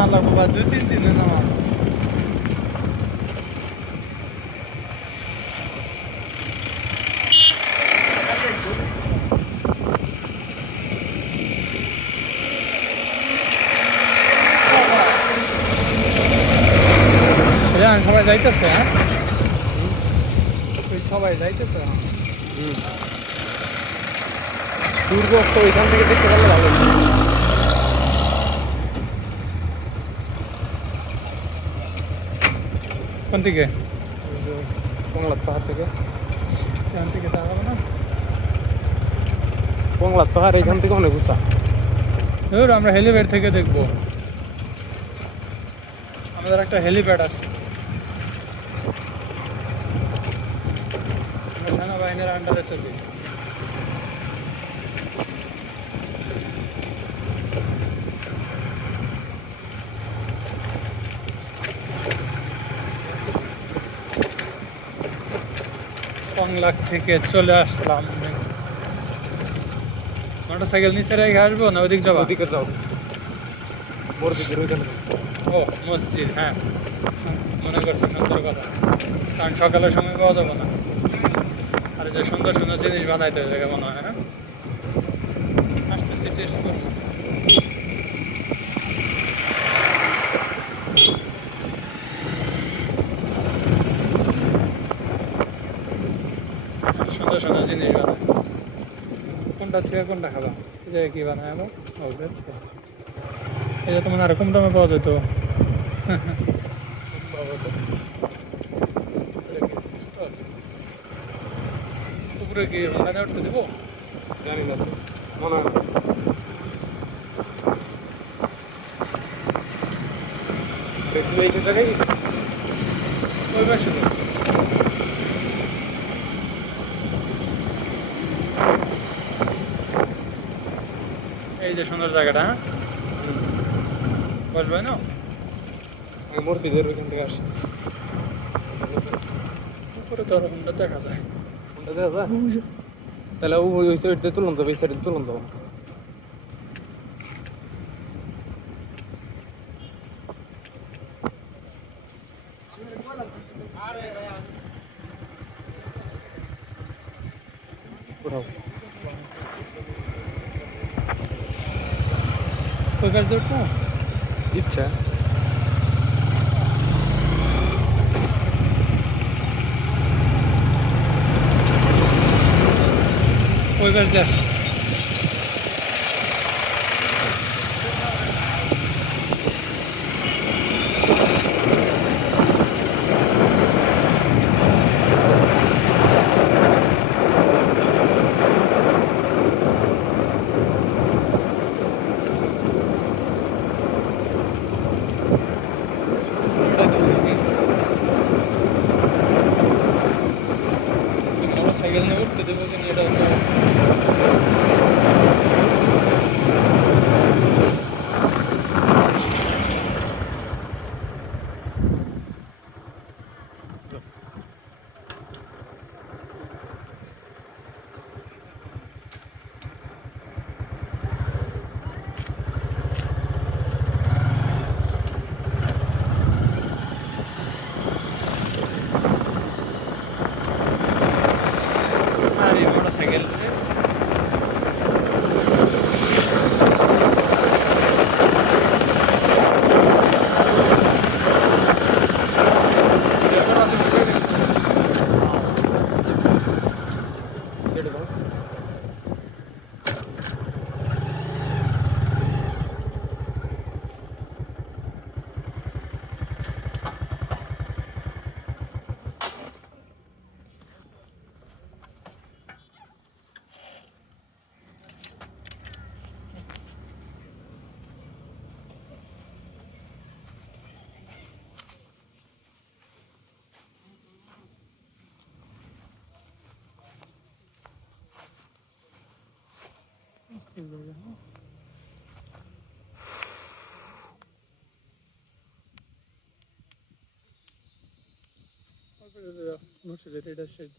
না লাগবো বা দুই তিন দিনে নামা জান সবাই যাইতেছে হ্যাঁ ওই সবাই যাইতেছে হ্যাঁ সূর্যাস্ত ওইখান থেকে দেখতে পারলে ভালো কোন দিকে? ওই কংলার পাহাড় থেকে। এখান থেকে দাঁড়াবো না? কংলার পাহাড় এখান থেকে অনেক উঁচা। ধর আমরা হেলিপ্যাড থেকে দেখব। আমাদের একটা হেলিপ্যাড আছে। সেনাবাহিনীর আন্ডারে চলি। কংলাক থেকে চলে আসলাম। মোটর সাইকেল নিচে রেখে আসব না ওদিক যাব? ওদিকে যাও। দিকে ও মসজিদ হ্যাঁ। মনে করছে সুন্দর কথা। কারণ সকালে সময় পাওয়া যাবে না। আর যে সুন্দর সুন্দর জিনিস বানাইতে জায়গায় মনে হয় হ্যাঁ? আসতেছি টেস্ট করব। সুন্দর জিনিস বানায়। কোনটা থেকে কোনটা খাবা? জায়গায় কি বানায় আবার? ও বেচে এটা তো মানে আর কম দামে পাওয়া যেত উপরে কি হোন্ডা উঠতে দেবো? জানি না তো। মনে হয় ওই পাশে তো। এই যে সুন্দর জায়গাটা হ্যাঁ বসবে না আমি মসজিদের ওইখান থেকে আসি উপরে তো আর হোন্ডা দেখা যায় কোনটা দেখা যায়? তাহলে ও ওই সাইড দিয়ে তুলন যাবে এই সাইড দিয়ে ওই কাজ উঠবো ইচ্ছা। ওই দেখ নিয়ে উঠতে দেবো এটা എടുക്കണം সেটা দাও মসজিদের এটা শেষ